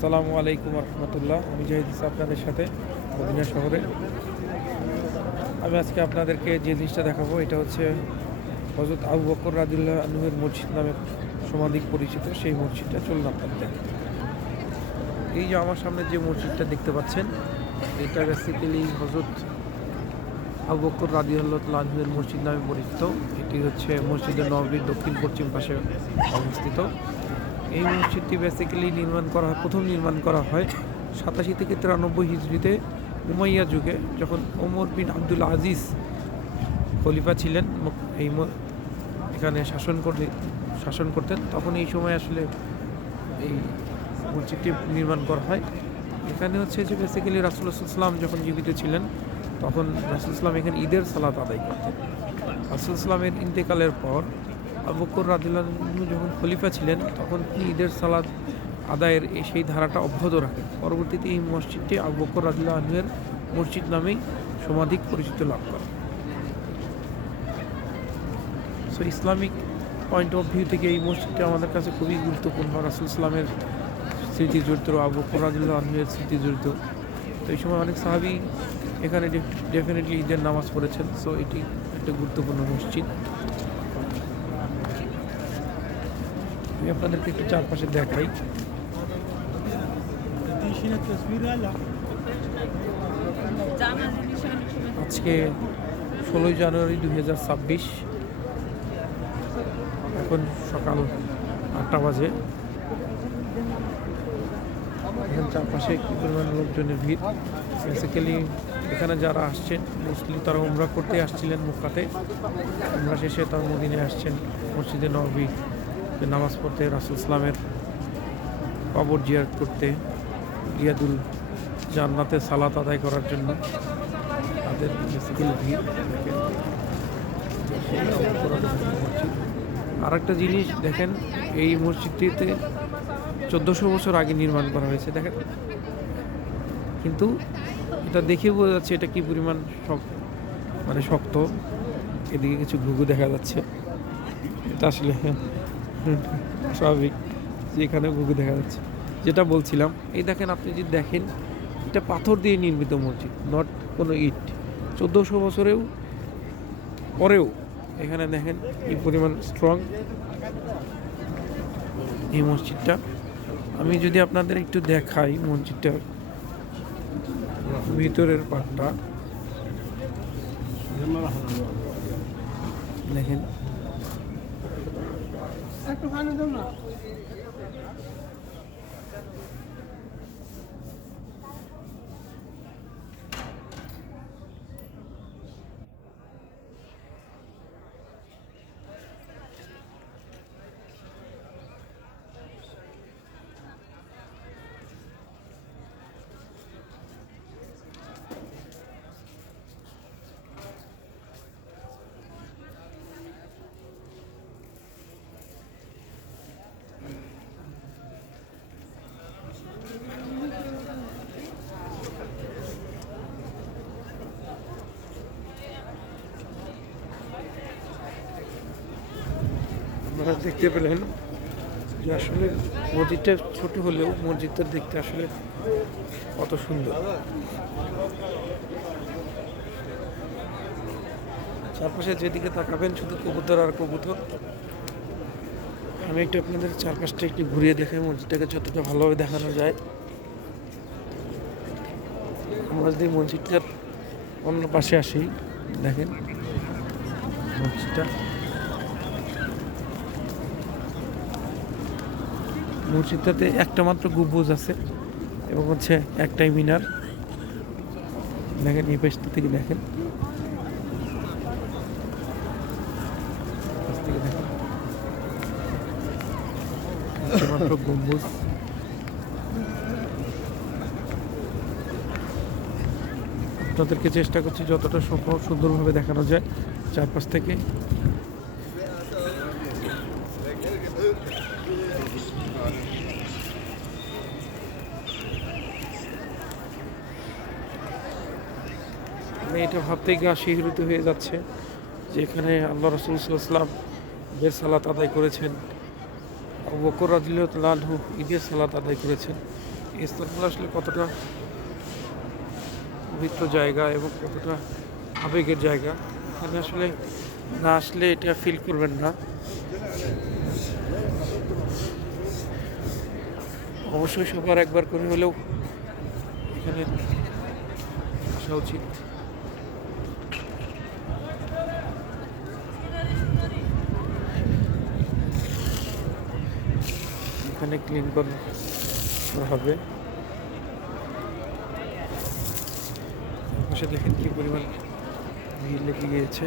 আসসালামু আলাইকুম রহমতুল্লাহ। আমি জাহিদ ইসা আপনাদের সাথে মদিনা শহরে। আমি আজকে আপনাদেরকে যে জিনিসটা দেখাবো এটা হচ্ছে হযরত আবু বকর রাদিয়াল্লাহু আনহুর মসজিদ নামে সমাধিক পরিচিত সেই মসজিদটা। চলুন আপনাদের দেখাই। এই যে আমার সামনে যে মসজিদটা দেখতে পাচ্ছেন, এটা বেসিক্যালি হযরত আবু বকর রাদিয়াল্লাহু আনহুর মসজিদ নামে পরিচিত। এটি হচ্ছে মসজিদে নববীর দক্ষিণ পশ্চিম পাশে অবস্থিত। এই মসজিদটি বেসিক্যালি প্রথম নির্মাণ করা হয় 87 থেকে 93 হিজরিতে উমাইয়া যুগে, যখন ওমর বিন আব্দুল আজিজ খলিফা ছিলেন, এখানে শাসন করতেন। তখন এই সময় আসলে এই মসজিদটি নির্মাণ করা হয়। এখানে হচ্ছে যে বেসিক্যালি রাসূলুল্লাহ সাল্লাল্লাহু আলাইহি ওয়াসাল্লাম যখন জীবিত ছিলেন, তখন রাসূলুল্লাহ সাল্লাল্লাহু আলাইহি ওয়াসাল্লাম এখানে ঈদের সালাত আদায় করতেন। রাসূলুল্লাহ সাল্লাল্লাহু আলাইহি ওয়াসাল্লামের ইন্তেকালের পর আবু বকর রাদিয়াল্লাহু আনহু যখন খলিফা ছিলেন, তখন তিনি ঈদের সালাত আদায়ের সেই ধারাটা অব্যাহত রাখেন। পরবর্তীতে এই মসজিদটি আবু বকর রাদিয়াল্লাহু আনহুর মসজিদ নামেই সমাধিক পরিচিতি লাভ করে। So Islamic point of view থেকে এই মসজিদটা আমাদের কাছে খুবই গুরুত্বপূর্ণ। রাসূলুল্লাহ সাল্লামের স্মৃতি জড়িত, আবু বকর রাদিয়াল্লাহু আনহুর স্মৃতি জড়িত। তো এই সময় অনেক সাহাবী এখানে ডেফিনেটলি ঈদের নামাজ পড়েছেন। সো এটি একটা গুরুত্বপূর্ণ মসজিদ। আমি আপনাদেরকে একটু চারপাশে দেখাই। আজকে 16 জানুয়ারি 2026, এখন সকাল 8টা বাজে। এখন চারপাশে কি পরিমাণ লোকজনের ভিড়। বেসিক্যালি এখানে যারা আসছেন মুসলিম, তারা উমরা করতে আসছিলেন মক্কাতে। উমরা শেষে তারা মদিনায় আসছেন মসজিদে নববী নামাজ পড়তে, রাসূল ইসলামের কবর জিয়ারত করতে, রিয়াদুল জান্নাতে সালাত আদায় করার জন্য তাদের বেসিক্যালি ভিড়। আর একটা জিনিস দেখেন, এই মসজিদটিতে 1400 বছর আগে নির্মাণ করা হয়েছে দেখেন, কিন্তু এটা দেখে বোঝা যাচ্ছে এটা কি পরিমাণ শক্ত। এদিকে কিছু ঘুঘু দেখা যাচ্ছে, এটা আসলে স্বাভাবিক যে এখানে ঘুঘু দেখা যাচ্ছে। যেটা বলছিলাম, এই দেখেন, আপনি যদি দেখেন, এটা পাথর দিয়ে নির্মিত মসজিদ, নট কোনো ইট। 1400 বছরেও পরেও এখানে দেখেন এই পরিমাণ স্ট্রং এই মসজিদটা। আমি যদি আপনাদের একটু দেখাই মসজিদটার ভিতরের পাটটা, দেখেন আপনারা দেখতে পেলেন যে আসলে মসজিদটা ছোট হলেও মসজিদটা দেখতে আসলে কত সুন্দর। চারপাশে যেদিকে তাকাবেন শুধু কবুতর আর কবুতর। আমি একটু আপনাদের চারপাশটা একটু ঘুরিয়ে দেখাই মসজিদটাকে যতটা ভালোভাবে দেখানো যায়। আমরা যদি মসজিদটার অন্য পাশে আসি, দেখেন মসজিদটাতে একটা মাত্র গম্বুজ আছে এবং হচ্ছে একটাই মিনার। দেখেন এই পাশটা থেকে দেখেন, মাত্র গম্বুজ। আপনাদেরকে চেষ্টা করছি যতটা সম্ভব সুন্দরভাবে দেখানো যায় চারপাশ থেকে। এটা ভাবতেই গা শিহরিত হয়ে যাচ্ছে যে এখানে আল্লাহ রাসূল সাল্লাল্লাহু আলাইহি ওয়াসাল্লাম ঈদের সালাত আদায় করেছেন, আবু বকর রাদিয়াল্লাহু আনহু ঈদের সালাত আদায় করেছেন। এই স্থানগুলো আসলে কতটা পবিত্র জায়গা এবং কতটা আবেগের জায়গা, এখানে আসলে না আসলে এটা ফিল করবেন না। অবশ্যই সবার একবার করে হলেও এখানে আসা উচিত। এখানে ক্লিন করা হবে। পাশে দেখেন কি পরিমাণ ভিড় লেগে গিয়েছে।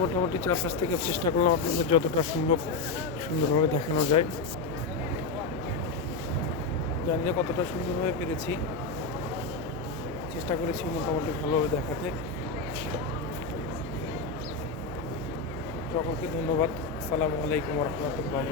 মোটামুটি চারপাশ থেকে চেষ্টা করলাম আপনাদের যতটা সম্ভব সুন্দরভাবে দেখানো যায়। জানি না কতটা সুন্দরভাবে পেরেছি, চেষ্টা করেছি মোটামুটি ভালোভাবে দেখাতে। সকলকে ধন্যবাদ। আসসালামু আলাইকুম রহমতুল্লাহ।